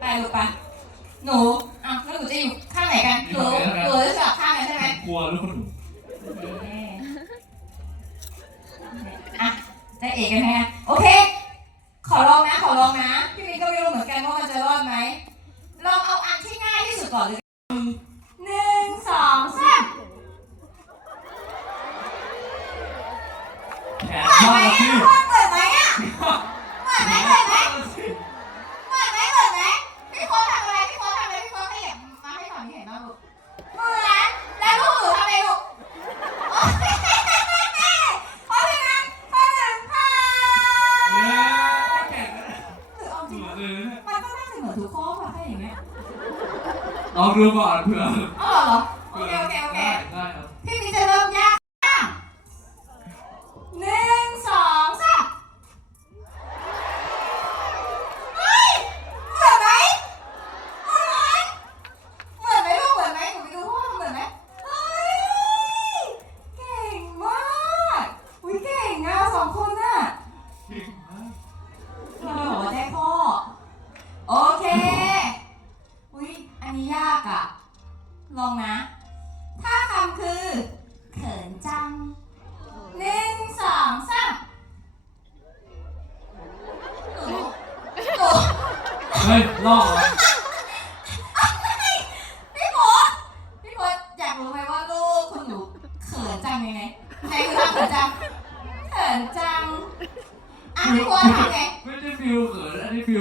ไปลูกไปหนูอะแล้วหนูจะอยู่ข้างไหนกันหนูหนูจะสลับข้างกันใช่ไหมกลัวลูกอะได้เอกกันไหมโอเค ขอลองนะ ขอลองนะ พี่มีก็ไม่รู้เหมือนกันว่ามันจะรอดไหมลองเอาอันที่ง่ายที่สุดก่อนเลยหนึ่งสองสามแขนเปิดไหมอะเปิดไหมอะ Avrupa var. Allah.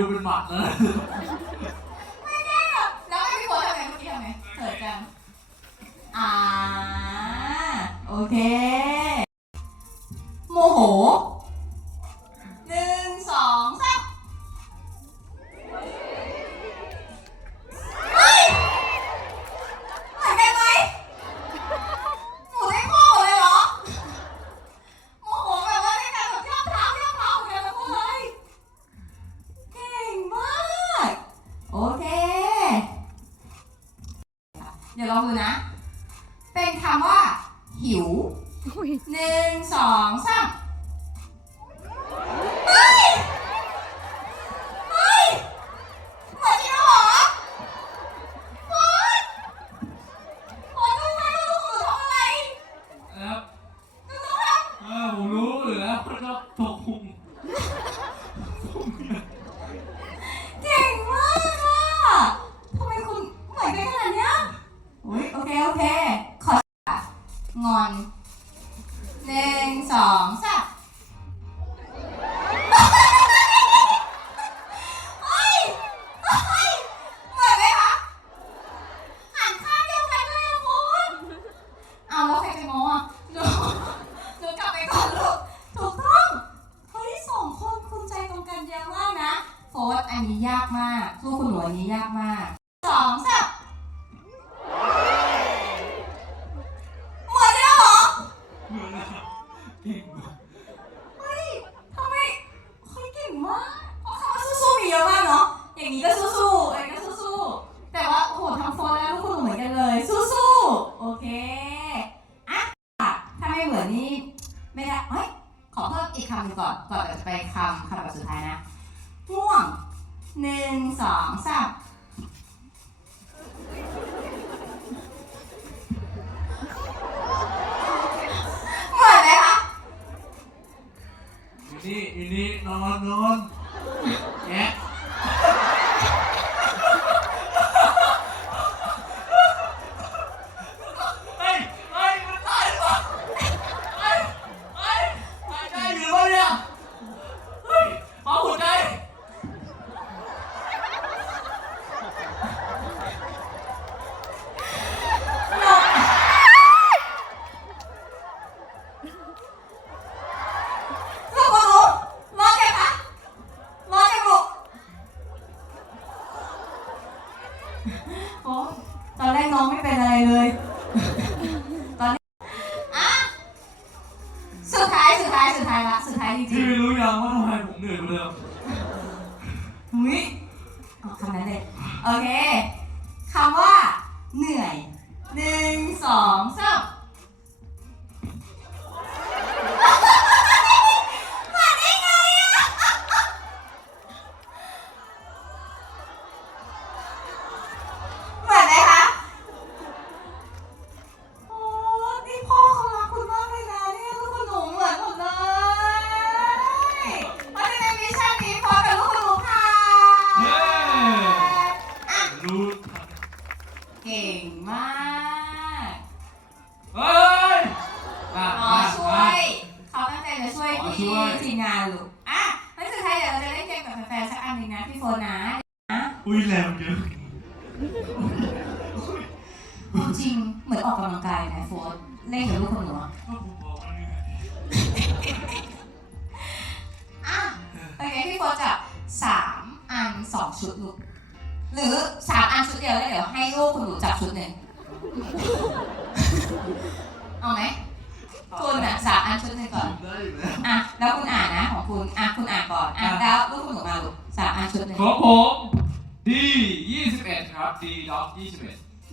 เป็นหมัดนะไม่ได้หรอกแล้วไอ้พี่โบทำไงเมื่อกี้ทำไงเถิดจัง อ่า โอเค โมโห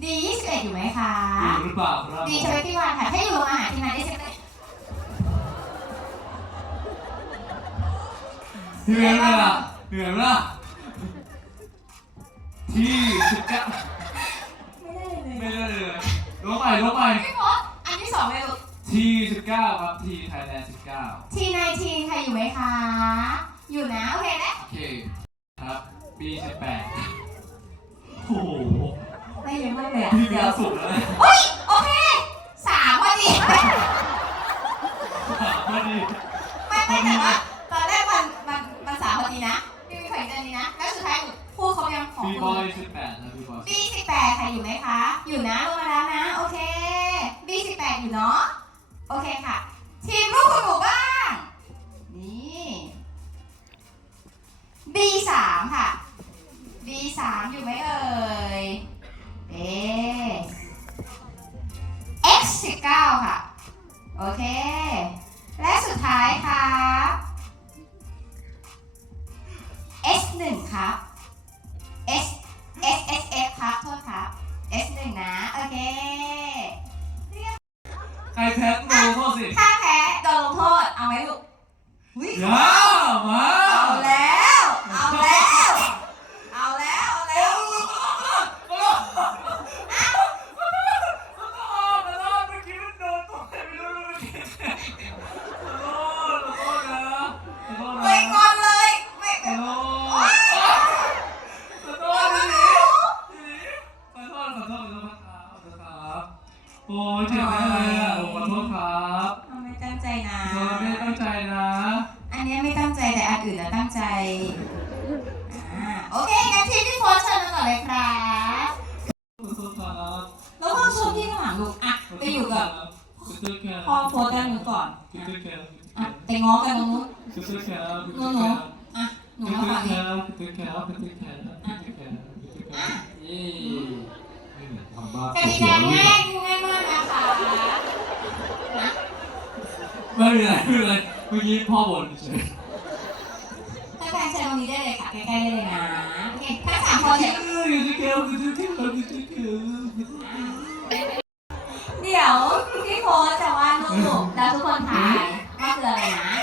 ดียี่สิบเอ็ดอยู่ไหมคะ อยู่หรือเปล่าครับดีใช่ไหมพี่วานค่ะ ถ้าอยู่โรงอาหารที่มาได้ใช่ไหมเหนื่อยไหมล่ะเหนื่อยไหมล่ะที่19ไม่ได้เลยไม่ได้เลยลงใหม่ลงใหม่พี่พศอันที่สองเลยลูกที่19ครับที่ไทยแลนด์19ทีนายทีใครอยู่ไหมคะ อยู่นะ โอเคนะ โอเคครับ B18 โอ้โหไม่เยอะมากเลยอะพี่เดี๋เบียยวร์สุดแล้วเนี่ยเฮ้ย โอเคสามพอดีพอดีไม่ไม่แต่ว่าตอนแรกมันมันมันสามพอดีนะพี่มีขออีกอันนี้นะแล้วสุดท้ายหนูพูดเขายังของบีคุบอณย18นะบีบอย B สิบแปดใครอยู่ไหมคะ อยู่นะลงมาแล้วนะ โอเค B สิบแปดอยู่เนาะโอเคค่ะ ทีมลูกคุณหนูบ้างนี่ โอ้ยเจ็บไหมอะไรอะโอ้ขอโทษครับเอาไม่ตั้งใจนะโดนไม่ตั้งใจนะอันเนี้ยไม่ตั้งใจแต่อันอื่นน่ะตั้งใจอ่าโอเคงั้นทีมพี่โฟร์เชิญมาก่อนเลยครับขอโทษครับแล้วก็ชมที่ข้างหลังลูกอะไปอยู่กับคุณตุ๊กแกพ่อโฟร์ด้านนู้นก่อนคุณตุ๊กแกอะไปง้อกันตรงนู้นคุณตุ๊กแกคุณหนูตุ๊กหนูแกอะหนูคุณมาตุ๊ฝั่กงแกนี้คุณตุ๊กแกคุณตุ๊กแกคุณตุ๊กแกคุณตุ๊กแกยี่ ทำบ้ากติกาง่ายง่ายมากนะคะนะไม่เป็นไรไม่เป็นไรเมื่อกี้พ่อบ่นเฉยถ้าแฟนเชิญตรงนี้ได้เลยค่ะใกล้ๆได้เลยนะโอเคทั้งสามคนเนี่ยคุณตุ๊กแกคุณตุ๊กแกคุณตุ๊กแกเดี๋ยวพี่โพสจะวาดรูปแล้วทุกคนถ่ายว่าคืออะไรนะ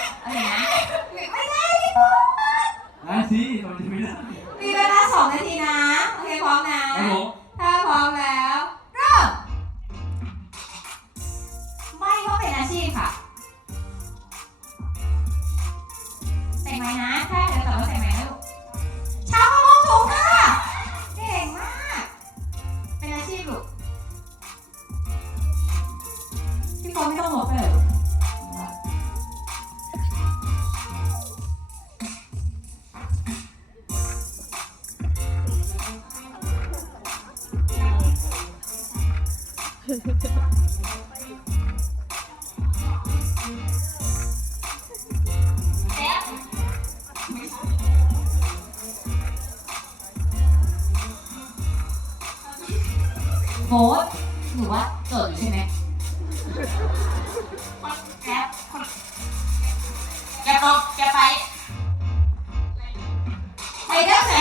โฟสหนูว่าโจทย์อยู่ใช่ไหมแก๊ปแก๊ปลงแกไปไปได้ไหม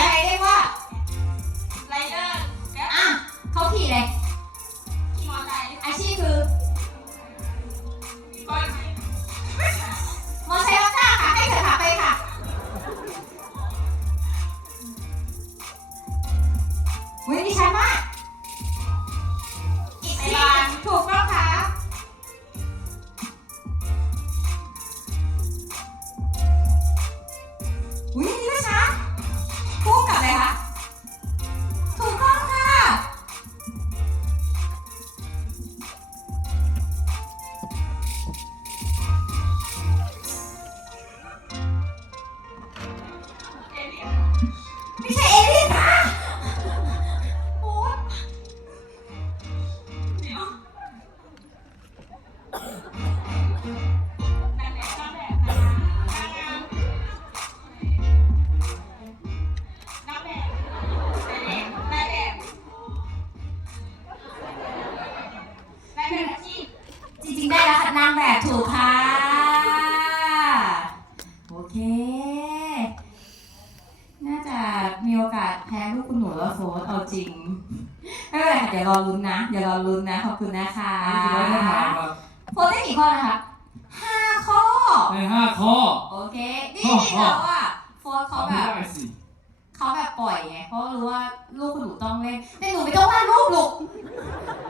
ปล่อยไงเพราะรู้ว่าลูกคุณหนูต้องเล่นแต่หนูไม่ต้องวาดรูปลูก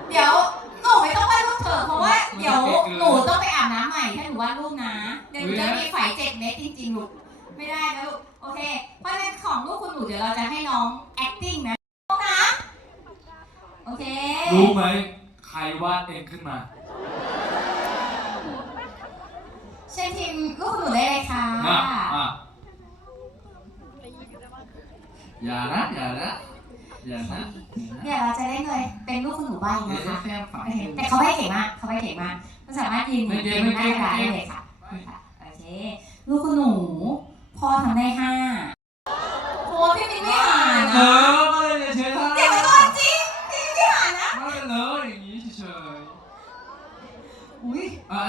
เดี๋ยวหนูไม่ต้องวาดรูปเถอะเพราะว่าเดี๋ยวหนูต้องไปอาบน้ำใหม่ถ้าหนูวาดรูปนะเดี๋ยวหนูจะมีไฝเจ็ดเม็ดจริงๆลูกไม่ได้นะลูกโอเค เพราะฉะนั้นของลูกคุณหนูเดี๋ยวเราจะให้น้อง acting นะนะโอเครู้ไหมใครวาดเองขึ้นมาเชิญทีมลูกคุณหนูได้เลยค่ะ อะอะอย่านะอย่านะอย่านะเดี๋ยวเราจะเล่นเลยเป็นลูกคุณหนูใบ้อย่านะได้คะแค่ฝันโอเคแต่เขาไม่เก่งมากเขาไม่เก่งมากเขาสามารถยืนอยู่ไม่เก่เกงมไม่หน้าเก่งกระดานไม่ได้เก่งเลยค่ะค่ะโอเคลูกคุณหนูพ่อทำได้ห้าโอ้พี่มินไม่หาเอนะอไม่ได้เฉยๆท่าเดี๋ยวไปก่อนจริงพี่มินไม่หานะไม่ได้เลยอย่างนี้เฉยอุ้ยๆอะ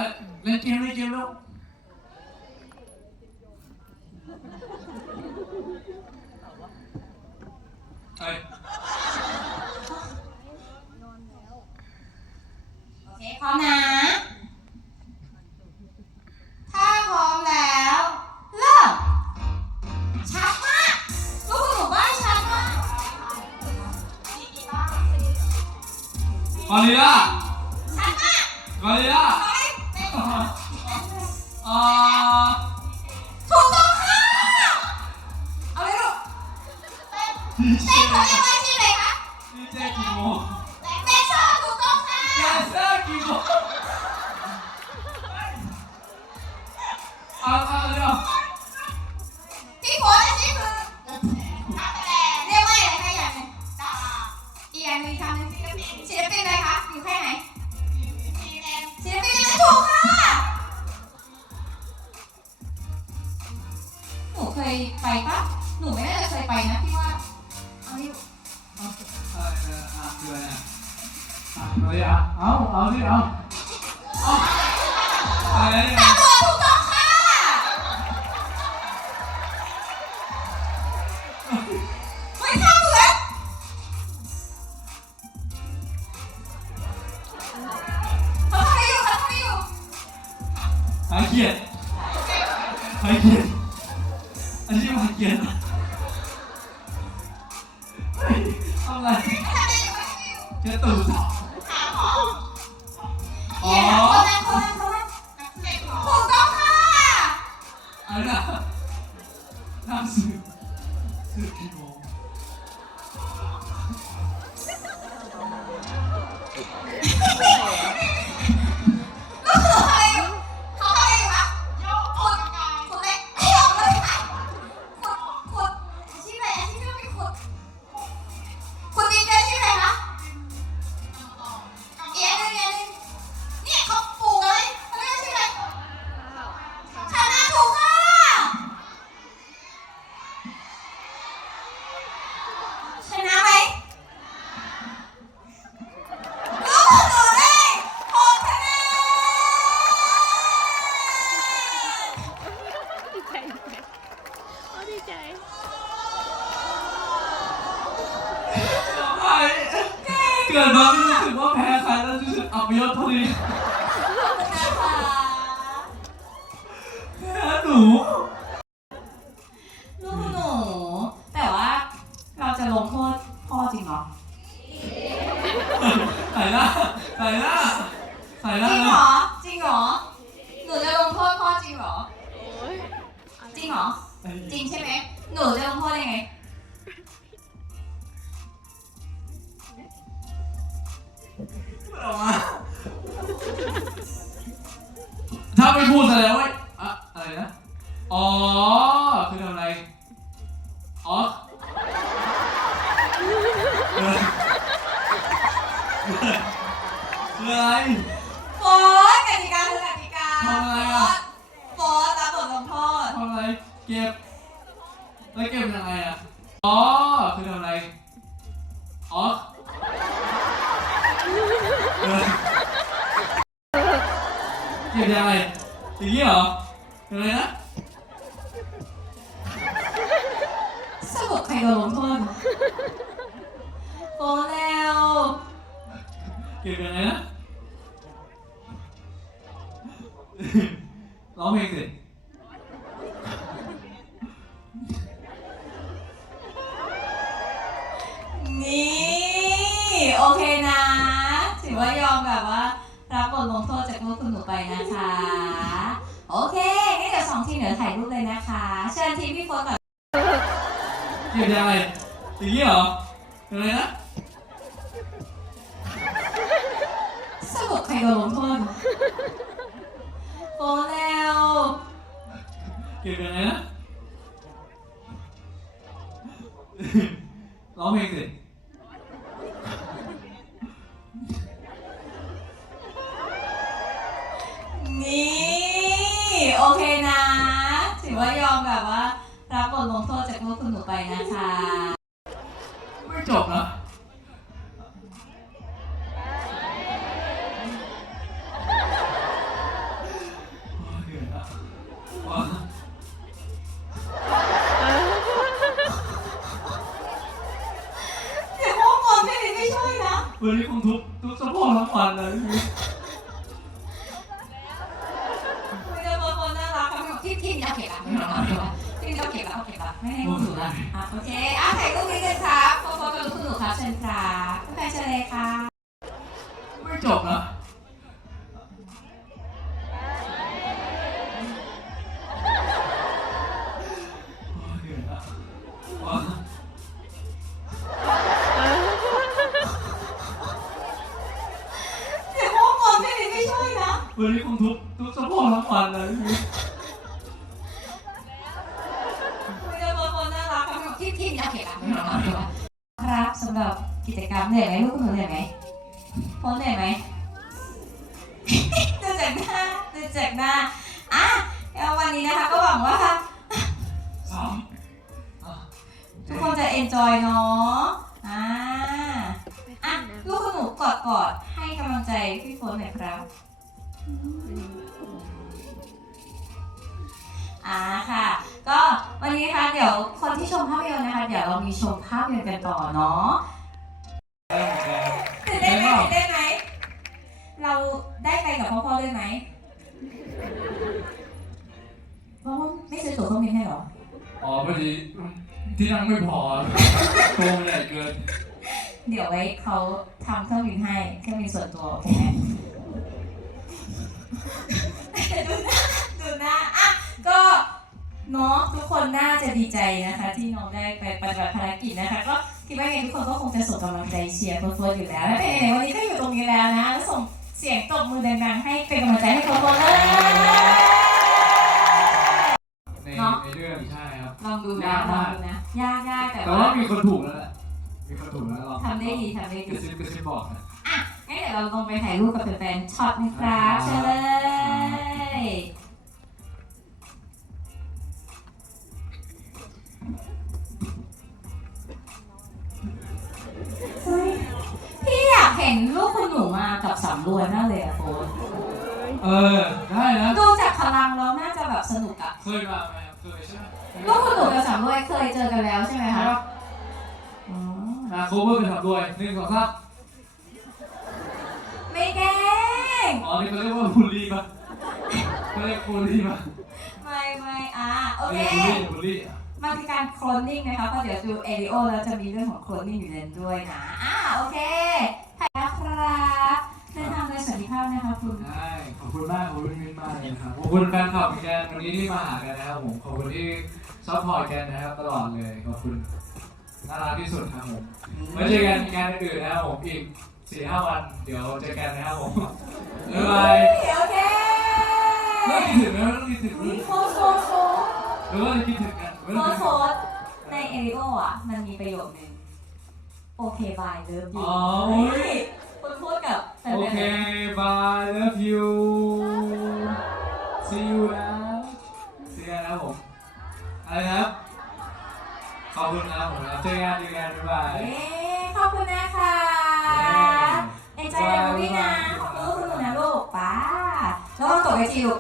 เล่นเกมเล่นเกมแล้ว เอ้ยโอเคพร้อมนะ ถ้าพร้อมแล้ว เริ่มชัดมากลูกคุณหนูใบ้ชัดมากดีกีตาร์กอริลล่าชัดมากกอริลล่าเฮ้ยอ่า ชื่ออะไรคะดีเจกี่โมง เอาเเกิดมาไม่รู้สึกว่าแพ้ใครแล้วรู้สึกอับยศเท่านี้ คืออะไร โฟร์กติกาคือกติกาทำอะไรอะ โฟร์ตามบทลงโทษทำอะไร เก็บ แล้วเก็บยังไงอะ อ๋อ คือทำอะไร อ๋อเออเก็บยังไงอย่างนี้เหรอยังไงนะสรุปใครโดนลงโทษโฟร์แล้ว เก็บยังไงนะร้องเพลงสินี่ โอเคนะ ถือว่ายอมแบบว่า รับบทลงโทษจากลูกคุณหนูไปนะคะ โอเคงั้นเดี๋ยวสองทีมเดี๋ยวถ่ายรูปเลยนะคะ เชิญทีมพี่โฟร์ก่อนเก็บยังไงอย่างนี้เหรอยังไงนะ สรุปใครโดนลงโทษโฟร์แล้วเก็บยังไงนะร้องเพลงสินี่ โอเคนะ ถือว่ายอมแบบว่า รับบทลงโทษจากลูกคุณหนูไปนะคะ ไม่จบนะ วยนะวันนี้คงทุบทุบสะโพกทั้งวันเลย คุยกันบนคนน่ารักค่ะพี่พี่เอาเก็บอะพี่เอาเก็บอะพี่เอาเก็บอะเอาเก็บอะไม่ให้คุณหนูนะอะโอเคอะถ่ายรูปนิดนึงครับโฟโฟกับลูกคุณหนูครับเชิญครับคุณแฟนเชิญเลยค่ะ ไม่จบนะ ดูจากหน้าอะแล้ววันนี้นะคะก็หวังว่าค่ะทุกคนจะเอนจอยเนาะอ่าอะลูกคุณหนูกอดกอดๆให้กำลังใจพี่โฟนหน่อยครับ อ่าค่ะ ก็วันนี้นะคะเดี๋ยวคนที่ชมภาพยนตร์นะคะ เดี๋ยวเรามีชมภาพยนตร์กันต่อเนาะเตื่นเต้นไหมตื่นเต้นไหมเราได้ไปกับพ่อพ่อด้วยไหม เพราะว่าไม่ซื้อตั๋วเครื่องบินให้เหรอ อ๋อพอดีที่นั่งไม่พอโตมันใหญ่เกิน เดี๋ยวไว้เขาทำเครื่องบินให้เครื่องบินส่วนตัวโอเคไหมดูหน้าดูหน้าอะก็เนาะทุกคนน่าจะดีใจนะคะ ที่น้องได้ไปปฏิบัติภารกิจนะคะ ก็คิดว่าไงทุกคนก็คงจะส่งกำลังใจเชียร์เฟิร์สอยู่แล้วและเป็นไงวันนี้ก็อยู่ตรงนี้แล้วนะแล้วส่ง เสียงตบมือดังๆให้เป็นกำลังใจให้เฟิร์สเลยในเนาะในเรื่องใช่ครับ ลองดูนะยากลอมางก ดูนะยากยากแต่แต่ว่าว่ามีคนถูกแล้วแหละมีคนถูกแล้วลองทำได้ดีทำได้กดีระซิบกระซิบบอกนะ งั้นเดี๋ยวเราลงไปถ่ายรูปกับแฟนๆช็อตนะครับเชิญเลย เห็นลูกคุณหนูมากับสำรวยมากเลยอะโฟนเออได้นะดูจากพลังแล้วน่าจะแบบสนุกอะเคยมาไหมครับเคยใช่ไหมลูกคุณหนูกับสำรวยเคยเจอกันแล้วใช่ไหมคคะรับอืมนะโคเวอร์เป็นทำด้วยหนึ่งสองสามไม่แกล้งอ๋อนี่เขาเรียกว่าบูลลี่ปะเขาเรียกบูลลี่ปะไม่ไม่อะโอเคเรียกบูลลี่บูลลี่มันคือการโคลนนิ่งนะคะเพราะเดี๋ยวดูเอริโอแล้วจะมีเรื่องของโคลนนิ่งอยู่ในนั้นด้วยนะอ่าโอเค ถ่ายแล้วครับเดินทางโดยสวัสดิภาพนะคะคุณ ใช่ขอบคุณมากขอบคุณมินมากเลยนะครับขอบคุณแฟนคลับเหมือนกันวันนี้ที่มาหากันนะครับผมขอบคุณที่ซัพพอร์ตกันนะครับตลอดเลยขอบคุณน่ารักที่สุดครับผมไว้เจอกันงานอื่นๆนะครับผมอีกสี่ห้าวัน เดี๋ยวเจอกันนะครับผมบ๊ายบายโอเคเรื่องคิดถึงนะเรื่องคิดถึงนี่โฟสโฟสโฟสหรือว่าคิดถึงกันโฟสโฟสในเอริโออะ มันมีประโยคนึง โอเค บาย เลิฟยูอ๋ออุ๊ย คุณพูดกับแฟนโอๆเค bye love you see you นะ see you นะครับผม อะไรนะครับ ขอบคุณนะครับผมครับเจอกันเจอกันบ๊ายบายเย้ขอบคุณนะคะเอ็นจอยกับพี่นะขอบคุณคุณหนูนะลูกป้าแล้วก็ตกไปทีลูก